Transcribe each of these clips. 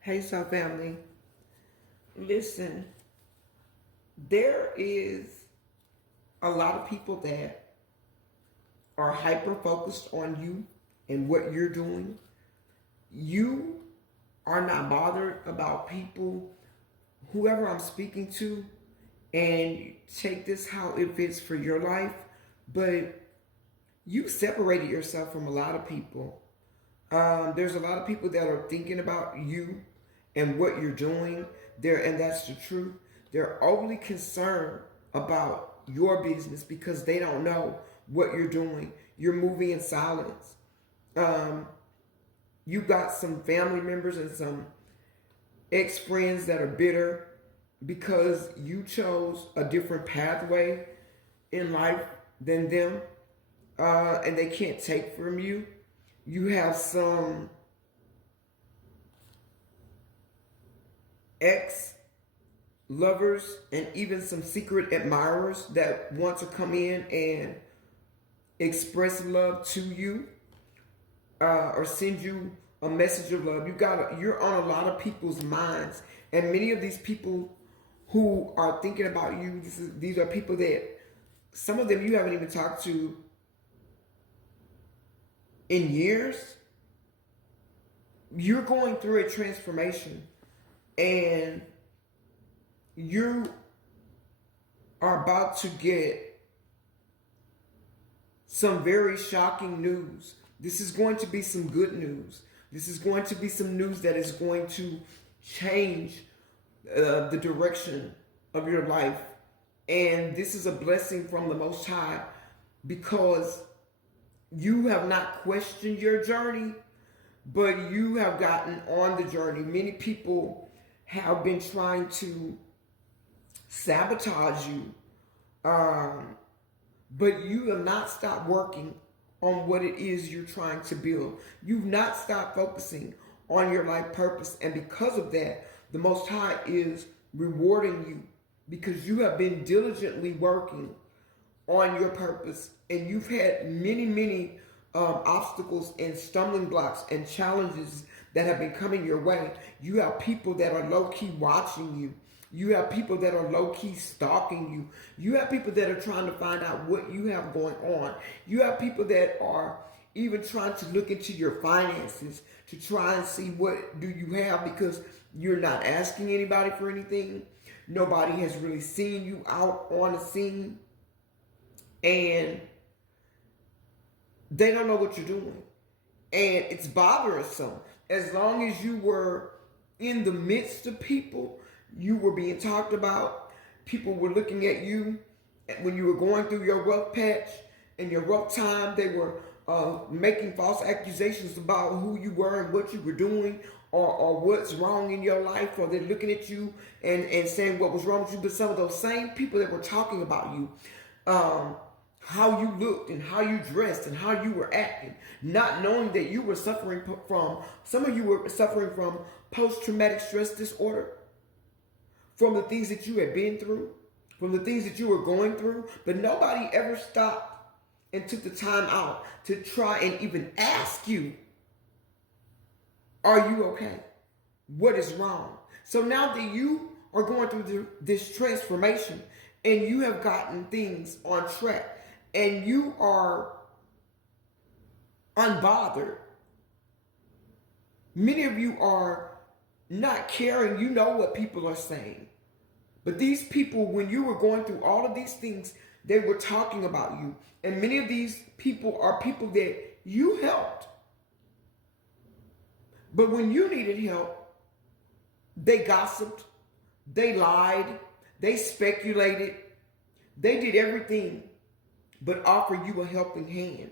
Hey, so family, listen, there is a lot of people that are hyper focused on you and what you're doing. You are not bothered about people, whoever I'm speaking to, and take this how it fits for your life, but you separated yourself from a lot of people. There's a lot of people that are thinking about you and what you're doing there, and that's the truth. They're overly concerned about your business because they don't know what you're doing. You're moving in silence. Um, you got some family members and some ex friends that are bitter because you chose a different pathway in life than them, and they can't take from you. You have some ex lovers and even some secret admirers that want to come in and express love to you, or send you a message of love. You're on a lot of people's minds, and many of these people who are thinking about you, these are people that some of them you haven't even talked to in years. You're going through a transformation, and you are about to get some very shocking news. This is going to be some good news. This is going to be some news that is going to change the direction of your life. And this is a blessing from the Most High because you have not questioned your journey, but you have gotten on the journey. Many people have been trying to sabotage you, but you have not stopped working on what it is you're trying to build. You've not stopped focusing on your life purpose, and because of that, the Most High is rewarding you because you have been diligently working on your purpose, and you've had many obstacles and stumbling blocks and challenges that have been coming your way. You have people that are low-key watching you. You have people that are low-key stalking you. You have people that are trying to find out what you have going on. You have people that are even trying to look into your finances to try and see what do you have, because you're not asking anybody for anything. Nobody has really seen you out on the scene, and they don't know what you're doing. And it's bothersome. As long as you were in the midst of people, you were being talked about, people were looking at you when you were going through your rough patch and your rough time. They were making false accusations about who you were and what you were doing, or what's wrong in your life, or they're looking at you and saying what was wrong with you. But some of those same people that were talking about you, how you looked and how you dressed and how you were acting, not knowing that you were suffering from, some of you were suffering from post-traumatic stress disorder, from the things that you had been through, from the things that you were going through, but nobody ever stopped and took the time out to try and even ask you, are you okay? What is wrong? So now that you are going through this transformation and you have gotten things on track and you are unbothered, many of you are not caring. You know what people are saying. But these people, when you were going through all of these things, they were talking about you. And many of these people are people that you helped. But when you needed help, they gossiped, they lied, they speculated, they did everything but offer you a helping hand.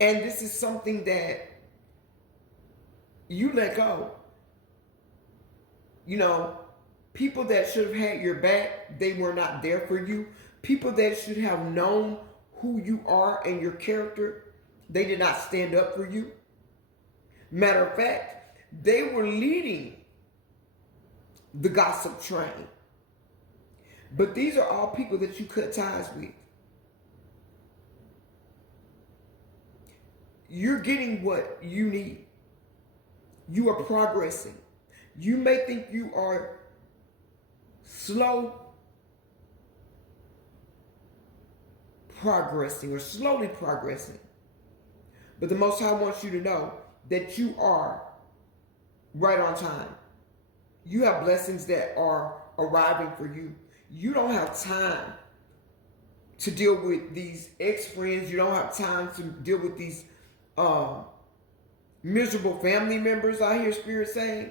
And this is something that you let go. You know, people that should have had your back, they were not there for you. People that should have known who you are and your character, they did not stand up for you. Matter of fact, they were leading the gossip train. But these are all people that you cut ties with. You're getting what you need. You are progressing. You may think you are slow progressing or slowly progressing. But the Most High wants you to know that you are right on time. You have blessings that are arriving for you. You don't have time to deal with these ex-friends. You don't have time to deal with these miserable family members, I hear Spirit saying.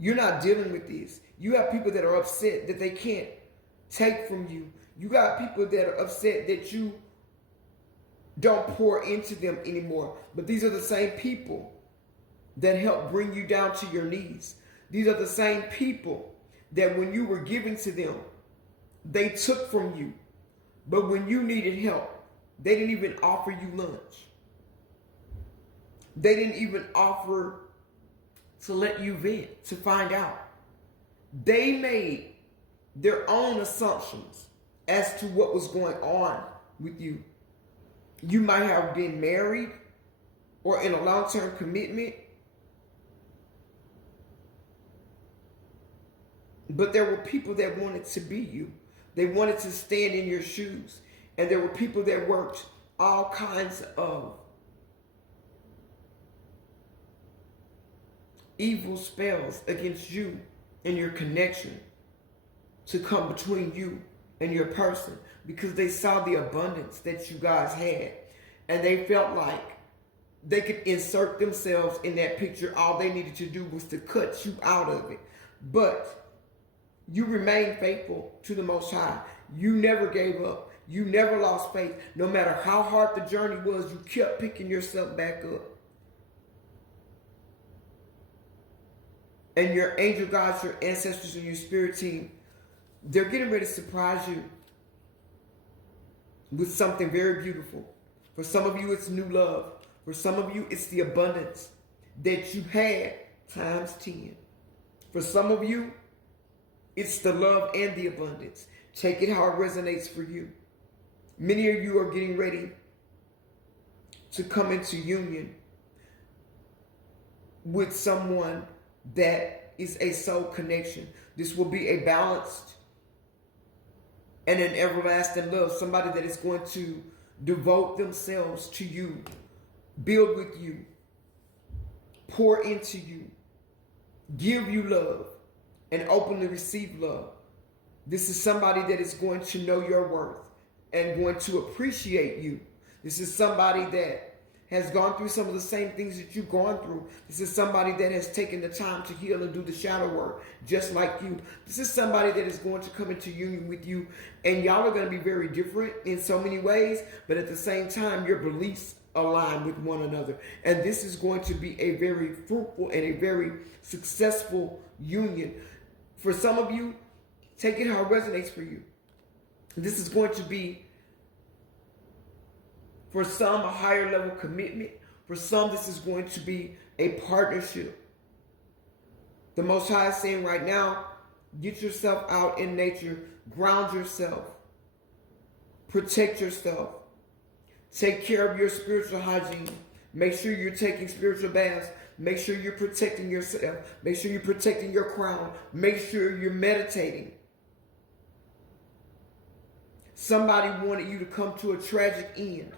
You're not dealing with these. You have people that are upset that they can't take from you. You got people that are upset that you don't pour into them anymore. But these are the same people that help bring you down to your knees. These are the same people that when you were giving to them, they took from you. But when you needed help, they didn't even offer you lunch. They didn't even offer to let you vent, to find out. They made their own assumptions as to what was going on with you. You might have been married or in a long-term commitment, but there were people that wanted to be you. They wanted to stand in your shoes. And there were people that worked all kinds of evil spells against you and your connection to come between you and your person, because they saw the abundance that you guys had and they felt like they could insert themselves in that picture. All they needed to do was to cut you out of it. But you remained faithful to the Most High. You never gave up. You never lost faith. No matter how hard the journey was, you kept picking yourself back up. And your angel guides, your ancestors, and your spirit team, they're getting ready to surprise you with something very beautiful. For some of you, it's new love. For some of you, it's the abundance that you had times 10. For some of you, it's the love and the abundance. Take it how it resonates for you. Many of you are getting ready to come into union with someone that is a soul connection. This will be a balanced and an everlasting love. Somebody that is going to devote themselves to you, build with you, pour into you, give you love, and openly receive love. This is somebody that is going to know your worth and going to appreciate you. This is somebody that has gone through some of the same things that you've gone through. This is somebody that has taken the time to heal and do the shadow work, just like you. This is somebody that is going to come into union with you, and y'all are going to be very different in so many ways, but at the same time, your beliefs align with one another. And this is going to be a very fruitful and a very successful union. For some of you, take it how it resonates for you. This is going to be, for some, a higher level commitment. For some, this is going to be a partnership. The Most High is saying right now, get yourself out in nature, ground yourself, protect yourself, take care of your spiritual hygiene. Make sure you're taking spiritual baths. Make sure you're protecting yourself. Make sure you're protecting your crown. Make sure you're meditating. Somebody wanted you to come to a tragic end,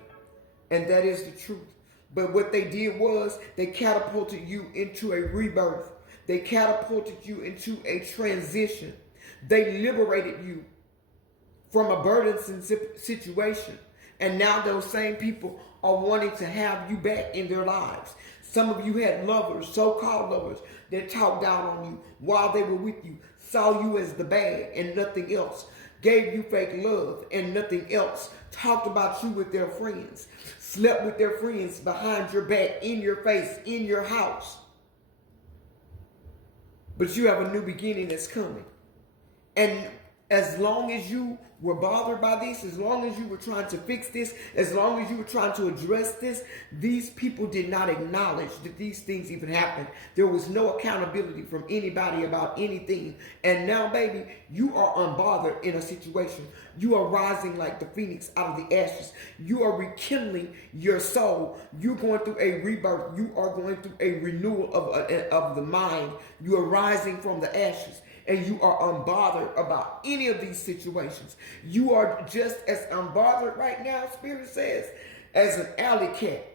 and that is the truth. But what they did was they catapulted you into a rebirth. They catapulted you into a transition. They liberated you from a burdensome situation. And now those same people are wanting to have you back in their lives. Some of you had lovers, so-called lovers, that talked down on you while they were with you, saw you as the bad and nothing else, gave you fake love and nothing else, talked about you with their friends, slept with their friends behind your back, in your face, in your house. But you have a new beginning that's coming. And As long as you were bothered by this, as long as you were trying to fix this, as long as you were trying to address this, these people did not acknowledge that these things even happened. There was no accountability from anybody about anything. And now, baby, you are unbothered in a situation. You are rising like the phoenix out of the ashes. You are rekindling your soul. You're going through a rebirth. You are going through a renewal of the mind. You are rising from the ashes. And you are unbothered about any of these situations. You are just as unbothered right now, Spirit says, as an alley cat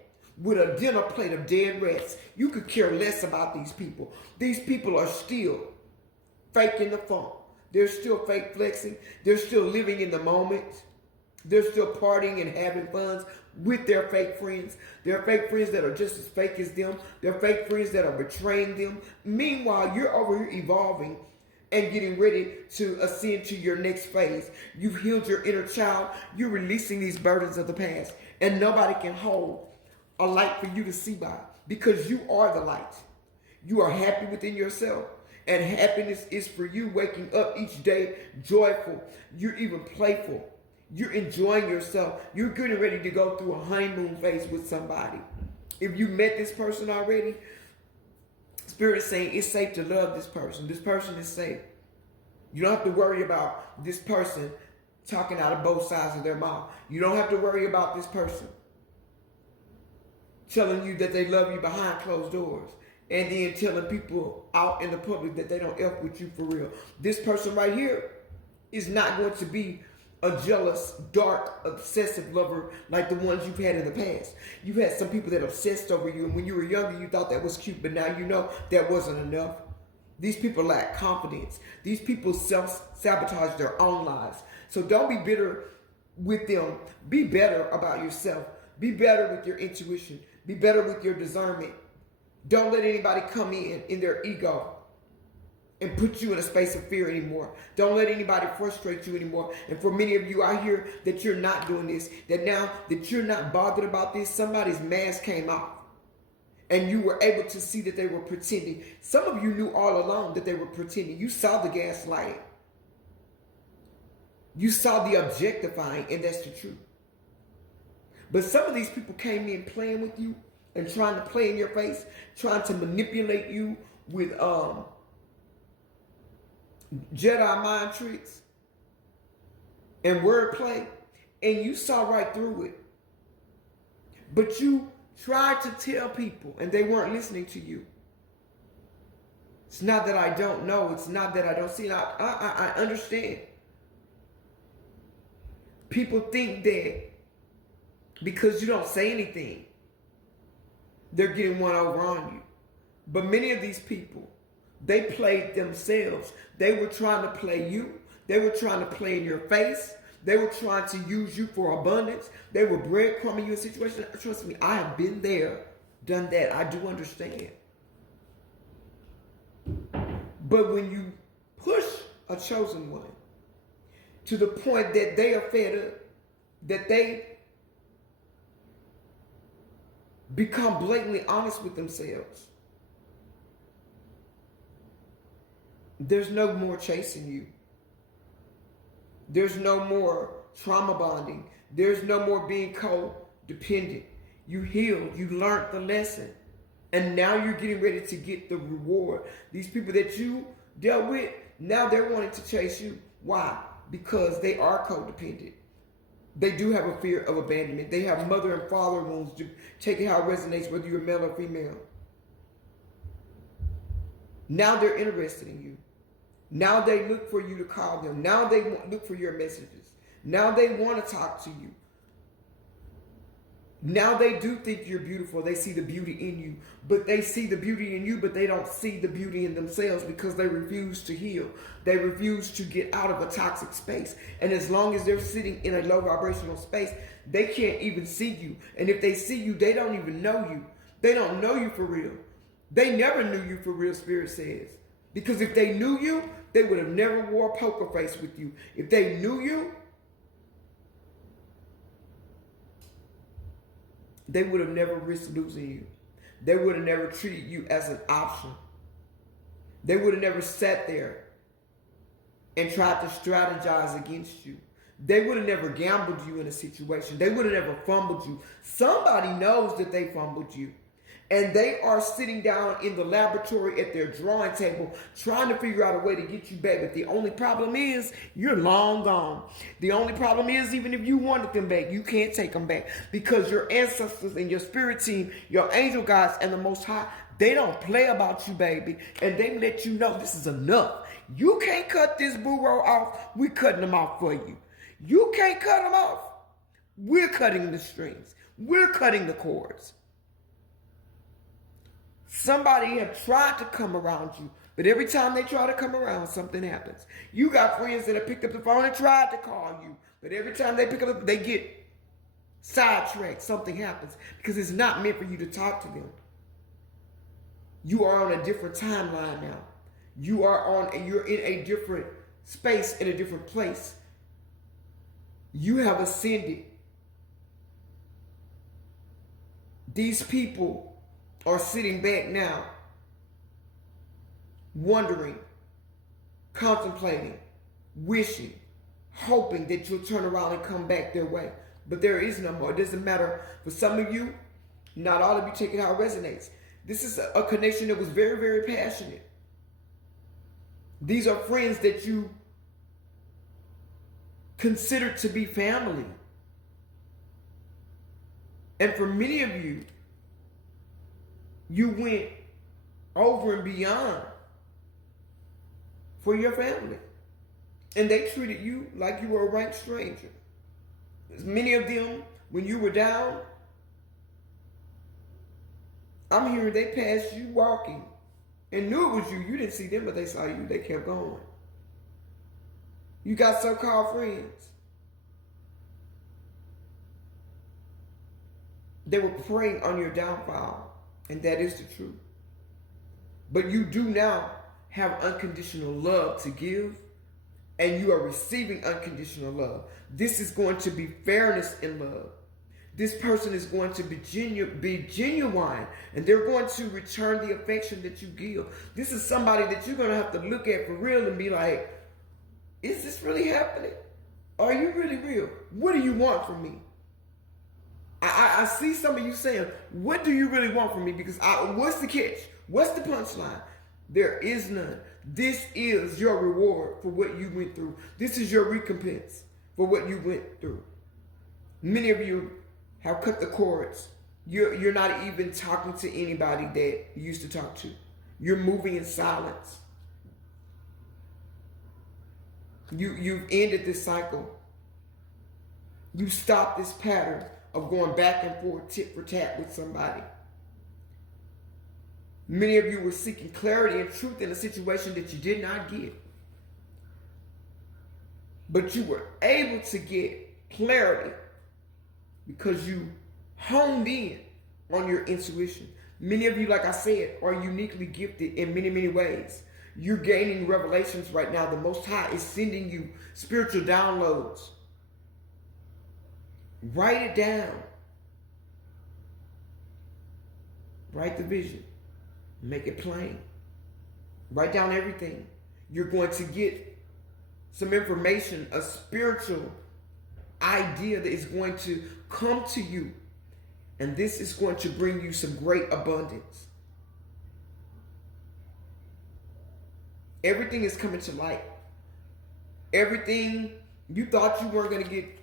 with a dinner plate of dead rats. You could care less about these people. These people are still faking the funk. They're still fake flexing. They're still living in the moment. They're still partying and having fun with their fake friends. They're fake friends that are just as fake as them. They're fake friends that are betraying them. Meanwhile, you're over here evolving and getting ready to ascend to your next phase. You've healed your inner child. You're releasing these burdens of the past. And nobody can hold a light for you to see by, because you are the light. You are happy within yourself. And happiness is for you waking up each day joyful. You're even playful. You're enjoying yourself. You're getting ready to go through a honeymoon phase with somebody. If you met this person already, Spirit is saying it's safe to love this person. This person is safe. You don't have to worry about this person talking out of both sides of their mouth. You don't have to worry about this person telling you that they love you behind closed doors and then telling people out in the public that they don't F with you for real. This person right here is not going to be a jealous, dark, obsessive lover like the ones you've had in the past. You've had some people that obsessed over you, and when you were younger, you thought that was cute, but now you know that wasn't enough. These people lack confidence. These people self-sabotage their own lives. So don't be bitter with them. Be better about yourself. Be better with your intuition. Be better with your discernment. Don't let anybody come in their ego and put you in a space of fear anymore. Don't let anybody frustrate you anymore. And for many of you, I hear that you're not doing this, that now that you're not bothered about this, somebody's mask came off and you were able to see that they were pretending. Some of you knew all along that they were pretending. You saw the gaslighting. You saw the objectifying, and that's the truth. But some of these people came in playing with you and trying to play in your face, trying to manipulate you with Jedi mind tricks and wordplay, and you saw right through it. But you tried to tell people, and they weren't listening to you. It's not that I don't know. It's not that I don't see it. I understand. People think that because you don't say anything, they're getting one over on you. But many of these people, they played themselves. They were trying to play you. They were trying to play in your face. They were trying to use you for abundance. They were breadcrumbing you in situations. Trust me, I have been there, done that. I do understand. But when you push a chosen one to the point that they are fed up, that they become blatantly honest with themselves, there's no more chasing you. There's no more trauma bonding. There's no more being codependent. You healed. You learned the lesson. And now you're getting ready to get the reward. These people that you dealt with, now they're wanting to chase you. Why? Because they are codependent. They do have a fear of abandonment. They have mother and father wounds. Take it how it resonates, whether you're male or female. Now they're interested in you. Now they look for you to call them. Now they look for your messages. Now they want to talk to you. Now they do think you're beautiful. They see the beauty in you. But they see the beauty in you, but they don't see the beauty in themselves because they refuse to heal. They refuse to get out of a toxic space. And as long as they're sitting in a low vibrational space, they can't even see you. And if they see you, they don't even know you. They don't know you for real. They never knew you for real, Spirit says. Because if they knew you, they would have never wore a poker face with you. If they knew you, they would have never risked losing you. They would have never treated you as an option. They would have never sat there and tried to strategize against you. They would have never gambled you in a situation. They would have never fumbled you. Somebody knows that they fumbled you. And they are sitting down in the laboratory at their drawing table trying to figure out a way to get you back. But the only problem is you're long gone. The only problem is even if you wanted them back, you can't take them back. Because your ancestors and your spirit team, your angel guides and the Most High, they don't play about you, baby. And they let you know this is enough. You can't cut this burro off. We're cutting them off for you. You can't cut them off. We're cutting the strings. We're cutting the cords. Somebody have tried to come around you, but every time they try to come around, something happens. You got friends that have picked up the phone and tried to call you, but every time they pick up, they get sidetracked. Something happens because it's not meant for you to talk to them. You are on a different timeline now. You're in a different space, in a different place. You have ascended. These people are sitting back now, wondering, contemplating, wishing, hoping that you'll turn around and come back their way. But there is no more. It doesn't matter. For some of you, not all of you take it how it resonates. This is a connection that was very, very passionate. These are friends that you consider to be family. And for many of you, you went over and beyond for your family. And they treated you like you were a rank stranger. Many of them, when you were down, I'm hearing they passed you walking and knew it was you. You didn't see them, but they saw you. They kept going. You got so-called friends. They were preying on your downfall. And that is the truth. But you do now have unconditional love to give, and you are receiving unconditional love. This is going to be fairness in love. This person is going to be genuine, and they're going to return the affection that you give. This is somebody that you're going to have to look at for real and be like, is this really happening? Are you really real? What do you want from me? I see some of you saying, what do you really want from me? Because what's the catch? What's the punchline? There is none. This is your reward for what you went through. This is your recompense for what you went through. Many of you have cut the cords. You're not even talking to anybody that you used to talk to. You're moving in silence. You've ended this cycle. You stopped this pattern of going back and forth, tit for tat with somebody. Many of you were seeking clarity and truth in a situation that you did not get. But you were able to get clarity because you honed in on your intuition. Many of you, like I said, are uniquely gifted in many, many ways. You're gaining revelations right now. The Most High is sending you spiritual downloads. Write it down. Write the vision. Make it plain. Write down everything. You're going to get some information, a spiritual idea that is going to come to you. And this is going to bring you some great abundance. Everything is coming to light. Everything you thought you weren't going to get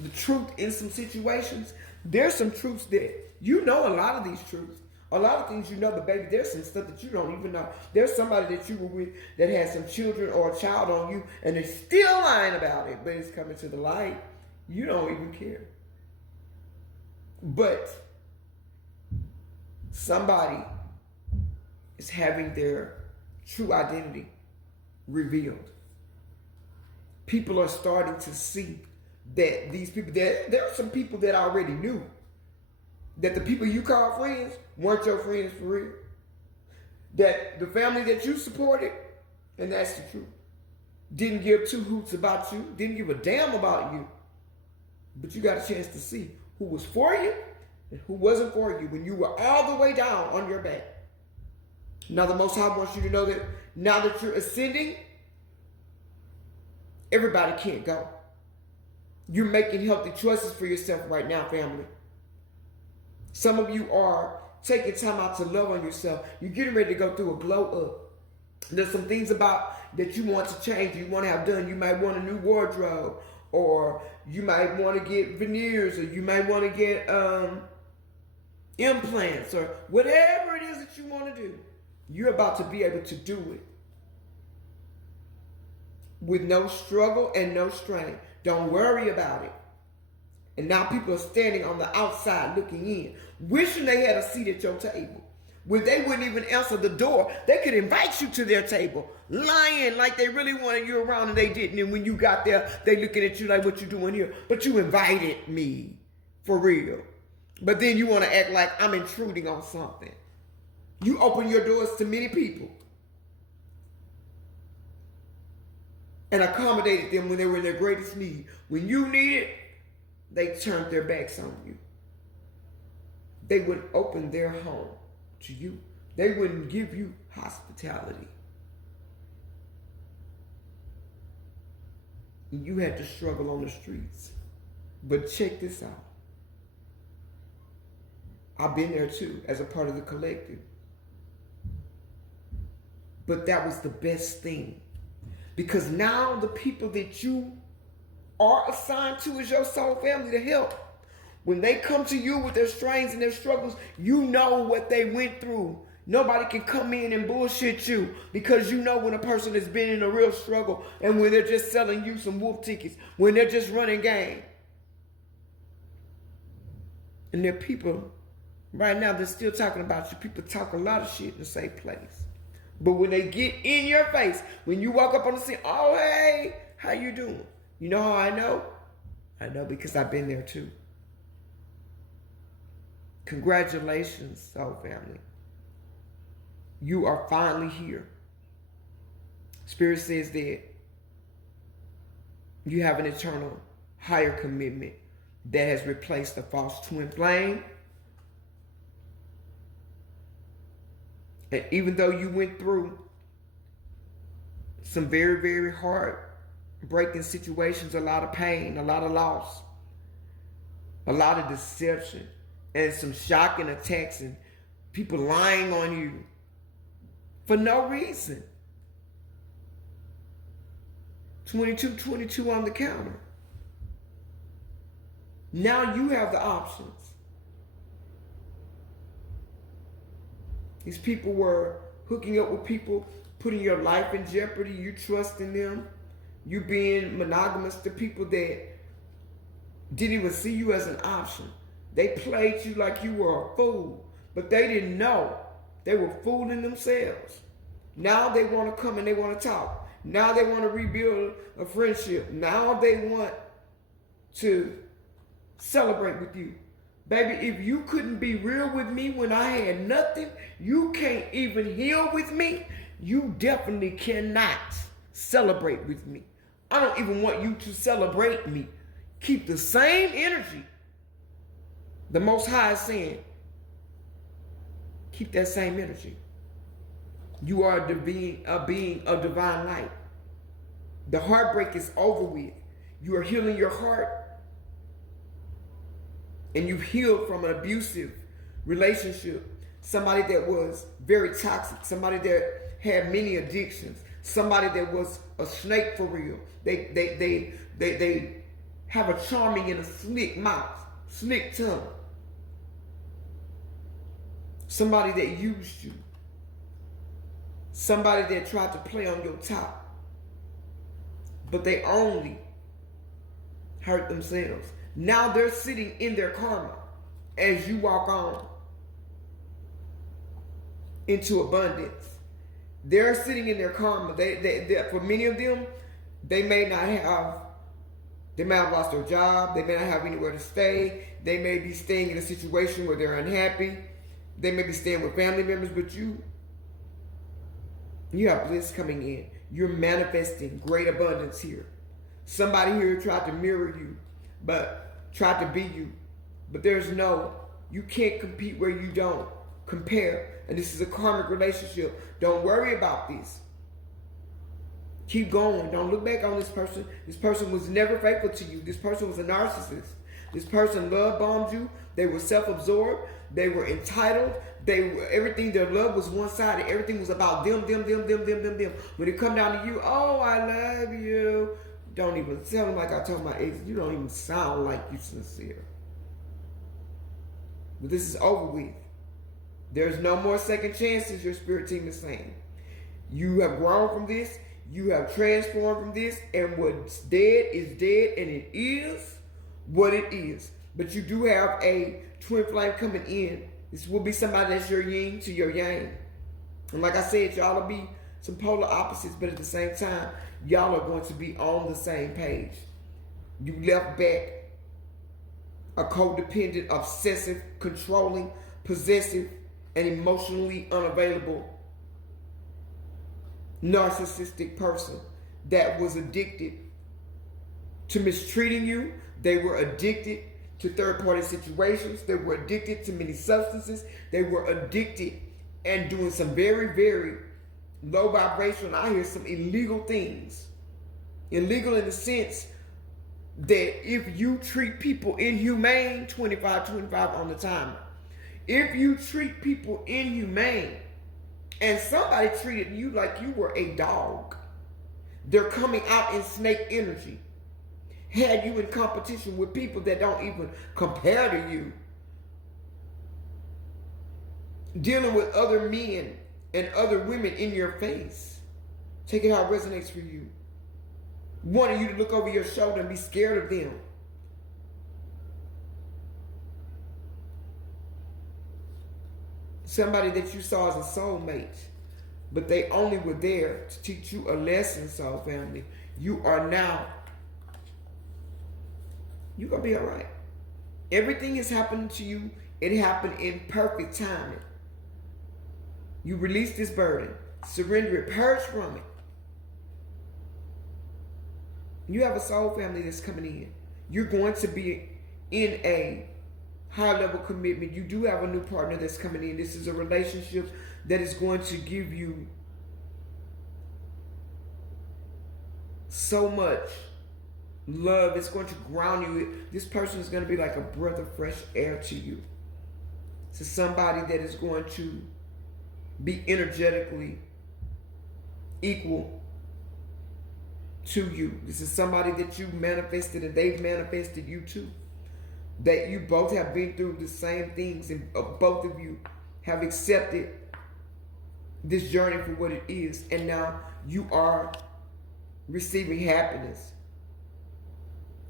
the truth in some situations. There's some truths that you know a lot of these truths. A lot of things you know, but baby, there's some stuff that you don't even know. There's somebody that you were with that had some children or a child on you, and they're still lying about it, but it's coming to the light. You don't even care. But somebody is having their true identity revealed. People are starting to see that these people, there are some people that already knew that the people you call friends weren't your friends for real. That the family that you supported, and that's the truth, didn't give two hoots about you, didn't give a damn about you. But you got a chance to see who was for you and who wasn't for you when you were all the way down on your back. Now the Most High wants you to know that now that you're ascending, Everybody can't go. You're making healthy choices for yourself right now, family. Some of you are taking time out to love on yourself. You're getting ready to go through a glow up. There's some things about that you want to change, you want to have done. You might want a new wardrobe, or you might want to get veneers, or you might want to get implants, or whatever it is that you want to do. You're about to be able to do it with no struggle and no strain. Don't worry about it. And now people are standing on the outside looking in, wishing they had a seat at your table. When they wouldn't even answer the door, they could invite you to their table, lying like they really wanted you around and they didn't. And when you got there, they looking at you like, what you doing here? But you invited me, for real. But then you want to act like I'm intruding on something. You open your doors to many people and accommodated them when they were in their greatest need. When you needed, they turned their backs on you. They would open their home to you. They wouldn't give you hospitality. You had to struggle on the streets. But check this out. I've been there too, as a part of the collective. But that was the best thing. Because now the people that you are assigned to as your soul family to help, when they come to you with their strains and their struggles, you know what they went through. Nobody can come in and bullshit you, because you know when a person has been in a real struggle and when they're just selling you some wolf tickets, when they're just running game. And there are people right now that's still talking about you. People talk a lot of shit in a safe place. But when they get in your face, when you walk up on the scene, oh, hey, how you doing? You know how I know? I know because I've been there too. Congratulations, soul family. You are finally here. Spirit says that you have an eternal, higher commitment that has replaced the false twin flame. And even though you went through some very, very hard breaking situations, a lot of pain, a lot of loss, a lot of deception, and some shocking attacks and people lying on you for no reason. 22 on the counter. Now you have the options. These people were hooking up with people, putting your life in jeopardy, you trusting them, you being monogamous to people that didn't even see you as an option. They played you like you were a fool, but they didn't know. They were fooling themselves. Now they want to come and they want to talk. Now they want to rebuild a friendship. Now they want to celebrate with you. Baby, if you couldn't be real with me when I had nothing, you can't even heal with me, you definitely cannot celebrate with me. I don't even want you to celebrate me. Keep the same energy. The Most High is saying, keep that same energy. You are a being of divine light. The heartbreak is over with. You are healing your heart. And you've healed from an abusive relationship. Somebody that was very toxic. Somebody that had many addictions. Somebody that was a snake for real. They have a charming and a slick mouth. Slick tongue. Somebody that used you. Somebody that tried to play on your top. But they only hurt themselves. Now they're sitting in their karma as you walk on into abundance. They're sitting in their karma. They for many of them, they may have lost their job. They may not have anywhere to stay. They may be staying in a situation where they're unhappy. They may be staying with family members, but you have bliss coming in. You're manifesting great abundance here. Somebody here tried to mirror you, but tried to be you. But you can't compete where you don't compare. And this is a karmic relationship. Don't worry about this. Keep going. Don't look back on this person. This person was never faithful to you. This person was a narcissist. This person love bombed you. They were self-absorbed. They were entitled. Everything, their love was one-sided. Everything was about them. When it come down to you, oh, I love you. Don't even tell them like I told my ex. You don't even sound like you sincere. But this is over with. There's no more second chances, your spirit team is saying. You have grown from this. You have transformed from this. And what's dead is dead. And it is what it is. But you do have a twin flame coming in. This will be somebody that's your yin to your yang. And like I said, y'all will be some polar opposites. But at the same time, y'all are going to be on the same page. You left back a codependent, obsessive, controlling, possessive, and emotionally unavailable narcissistic person that was addicted to mistreating you. They were addicted to third-party situations. They were addicted to many substances. They were addicted and doing some very, very low vibration. I hear some illegal things. Illegal in the sense that if you treat people inhumane, 25 on the timer. If you treat people inhumane and somebody treated you like you were a dog, they're coming out in snake energy. Had you in competition with people that don't even compare to you. Dealing with other men and other women in your face. Take it how it resonates for you. Wanting you to look over your shoulder and be scared of them. Somebody that you saw as a soulmate, but they only were there to teach you a lesson, soul family. You are now, you're going to be all right. Everything is happening to you. It happened in perfect timing. You release this burden. Surrender it. Purge from it. You have a soul family that's coming in. You're going to be in a high-level commitment. You do have a new partner that's coming in. This is a relationship that is going to give you so much love. It's going to ground you. This person is going to be like a breath of fresh air to you. To somebody that is going to be energetically equal to you. This is somebody that you manifested and they've manifested you too. That you both have been through the same things and both of you have accepted this journey for what it is. And now you are receiving happiness.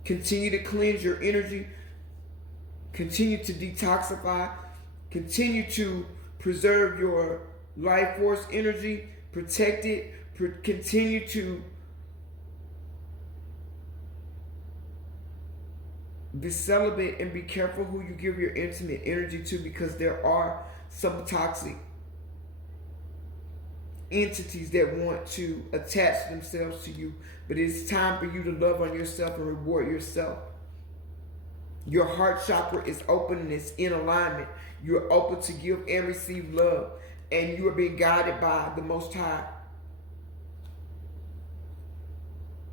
Continue to cleanse your energy. Continue to detoxify. Continue to preserve your life force energy. Protect it. Continue to be celibate and be careful who you give your intimate energy to, because there are some toxic entities that want to attach themselves to you. But it's time for you to love on yourself and reward yourself. Your heart chakra is open and it's in alignment. You're open to give and receive love. And you are being guided by the Most High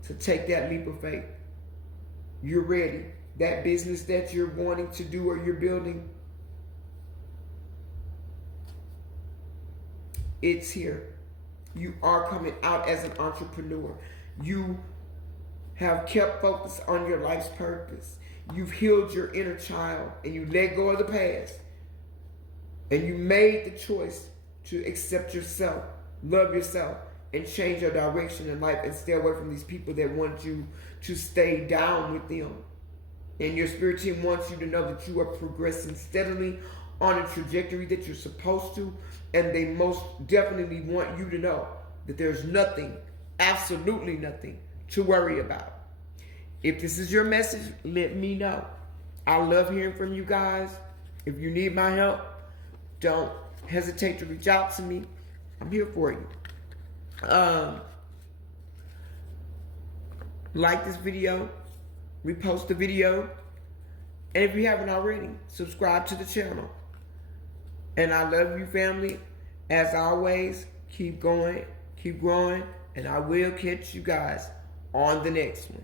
to take that leap of faith. You're ready. That business that you're wanting to do or you're building, it's here. You are coming out as an entrepreneur. You have kept focus on your life's purpose. You've healed your inner child and you let go of the past. And you made the choice to accept yourself, love yourself, and change your direction in life and stay away from these people that want you to stay down with them. And your spirit team wants you to know that you are progressing steadily on a trajectory that you're supposed to. And they most definitely want you to know that there's nothing, absolutely nothing to worry about. If this is your message, let me know. I love hearing from you guys. If you need my help, don't hesitate to reach out to me. I'm here for you. Like this video. Repost the video. And if you haven't already, subscribe to the channel. And I love you, family. As always, keep going, keep growing, And I will catch you guys on the next one.